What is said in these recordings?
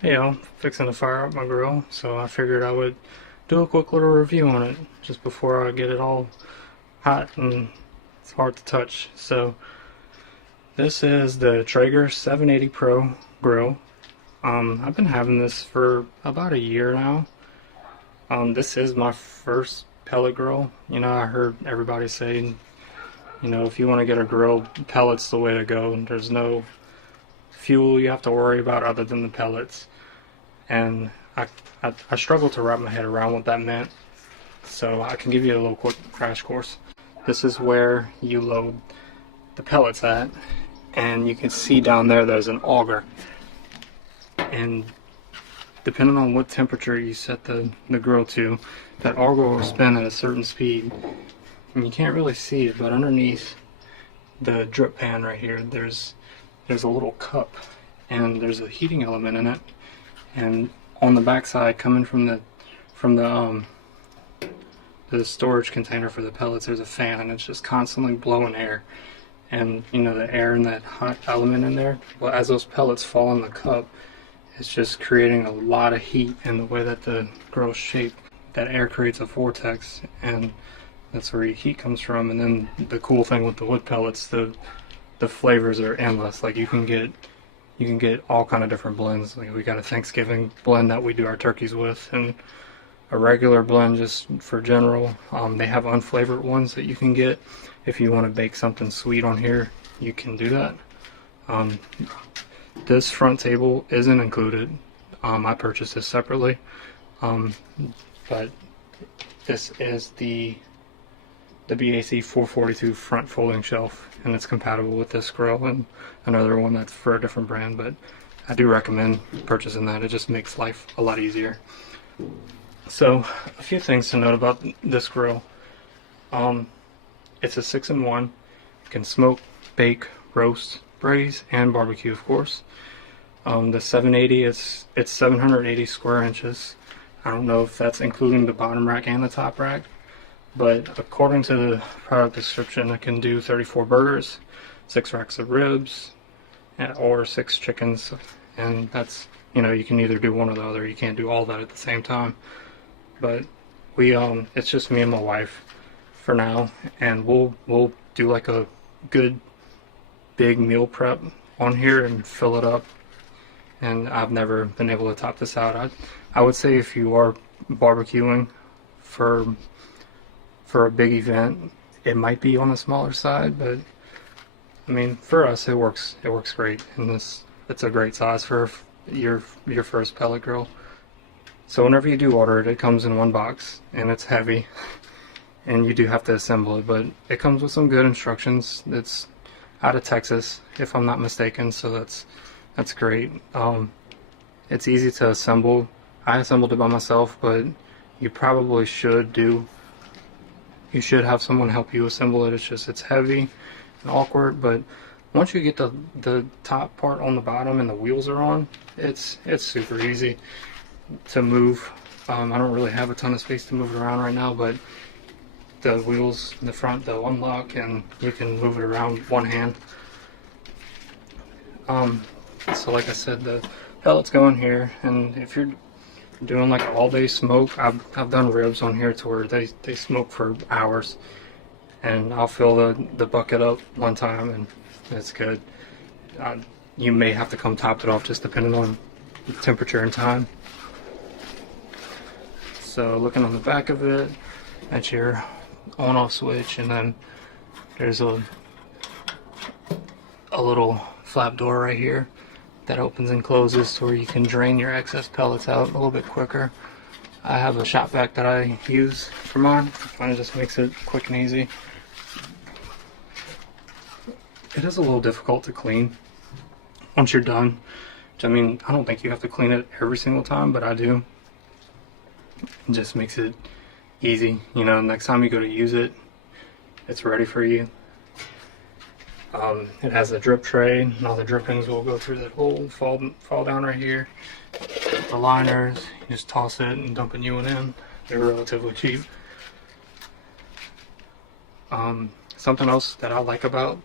Hey, I'm fixing to fire up my grill, so I figured I would do a quick little review on it just before I get it all hot and it's hard to touch. So this is the Traeger 780 Pro grill. I've been having this for about a year now. This is my first pellet grill. You know, I heard everybody say, if you want to get a grill, pellet's the way to go. There's no fuel you have to worry about other than the pellets. And I struggled to wrap my head around what that meant. So I can give you a little quick crash course. This is where you load the pellets at, and you can see down there there's an auger. And depending on what temperature you set the grill to, that auger will spin at a certain speed. And you can't really see it, but underneath the drip pan right here, there's a little cup, and there's a heating element in it. And on the backside, coming from the storage container for the pellets, there's a fan, and it's just constantly blowing air. And the air and that hot element in there, well, as those pellets fall in the cup, it's just creating a lot of heat. And the way that the grill's shaped, that air creates a vortex, and that's where your heat comes from. And then the cool thing with the wood pellets, the flavors are endless. Like you can get all kind of different blends. Like we got a Thanksgiving blend that we do our turkeys with, and a regular blend just for general. They have unflavored ones that you can get. If you want to bake something sweet on here, you can do that. This front table isn't included. I purchased this separately, but this is the BAC 442 front folding shelf, and it's compatible with this grill and another one that's for a different brand, but I do recommend purchasing that. It just makes life a lot easier. So a few things to note about this grill. It's a 6-in-1. You can smoke, bake, roast, braise, and barbecue, of course. The 780 it's 780 square inches. I don't know if that's including the bottom rack and the top rack, but according to the product description, it can do 34 burgers, 6 racks of ribs, or 6 chickens. And that's, you can either do one or the other. You can't do all that at the same time. But it's just me and my wife for now, and we'll do like a good big meal prep on here and fill it up. And I've never been able to top this out. I would say if you are barbecuing for a big event, it might be on the smaller side, but I mean, for us it works great, and it's a great size for your first pellet grill. So whenever you do order it, it comes in one box, and it's heavy, and you do have to assemble it, but it comes with some good instructions. It's out of Texas, if I'm not mistaken, so that's great. It's easy to assemble. I assembled it by myself, but you probably you should have someone help you assemble it. It's heavy and awkward, but once you get the top part on the bottom and the wheels are on, it's super easy to move. I don't really have a ton of space to move it around right now, but the wheels in the front, they'll unlock, and you can move it around one hand. So like I said, the pellets go in here, and if you're doing like all day smoke, I've done ribs on here to where they smoke for hours, and I'll fill the bucket up one time and it's good. You may have to come top it off just depending on the temperature and time. So looking on the back of it, that's your on-off switch, and then there's a little flap door right here that opens and closes to where you can drain your excess pellets out a little bit quicker. I have a shop vac that I use for mine. It just makes it quick and easy. It is a little difficult to clean once you're done. I mean, I don't think you have to clean it every single time, but I do. It just makes it easy. Next time you go to use it, it's ready for you. It has a drip tray, and all the drippings will go through that hole, fall down right here. The liners, you just toss it and dump a new one in. They're relatively cheap. Something else that I like about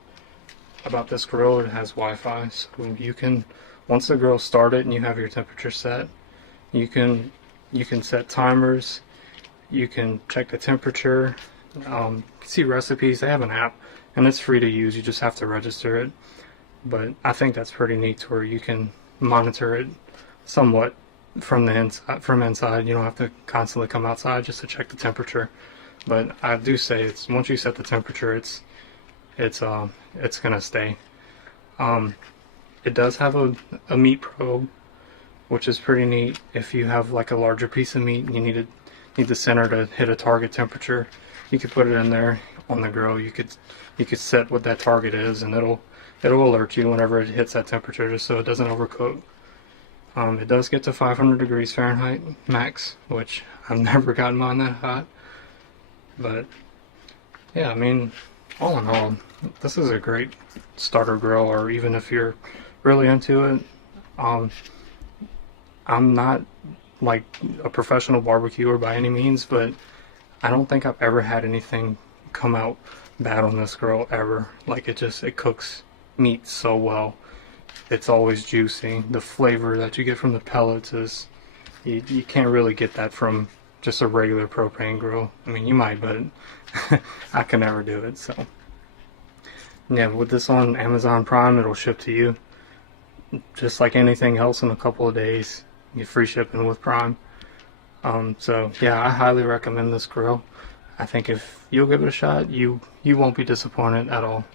this grill, it has Wi-Fi, so you can once the grill's started and you have your temperature set, you can set timers, you can check the temperature, see recipes. They have an app and it's free to use, you just have to register it. But I think that's pretty neat to where you can monitor it somewhat from the inside. You don't have to constantly come outside just to check the temperature. But I do say it's once you set the temperature, it's gonna stay. It does have a meat probe, which is pretty neat. If you have like a larger piece of meat and you need the center to hit a target temperature, you could put it in there on the grill. You could set what that target is, and it'll alert you whenever it hits that temperature, just so it doesn't overcook. It does get to 500 degrees Fahrenheit max, which I've never gotten mine that hot. But yeah, I mean, all in all, this is a great starter grill, or even if you're really into it. I'm not like a professional barbecuer by any means, but I don't think I've ever had anything come out bad on this grill ever. Like it cooks meat so well. It's always juicy. The flavor that you get from the pellets is, you can't really get that from just a regular propane grill. I mean, you might, but I can never do it. So yeah, with this on Amazon Prime, it'll ship to you just like anything else in a couple of days. You get free shipping with Prime. So yeah, I highly recommend this grill. I think if you'll give it a shot, you won't be disappointed at all.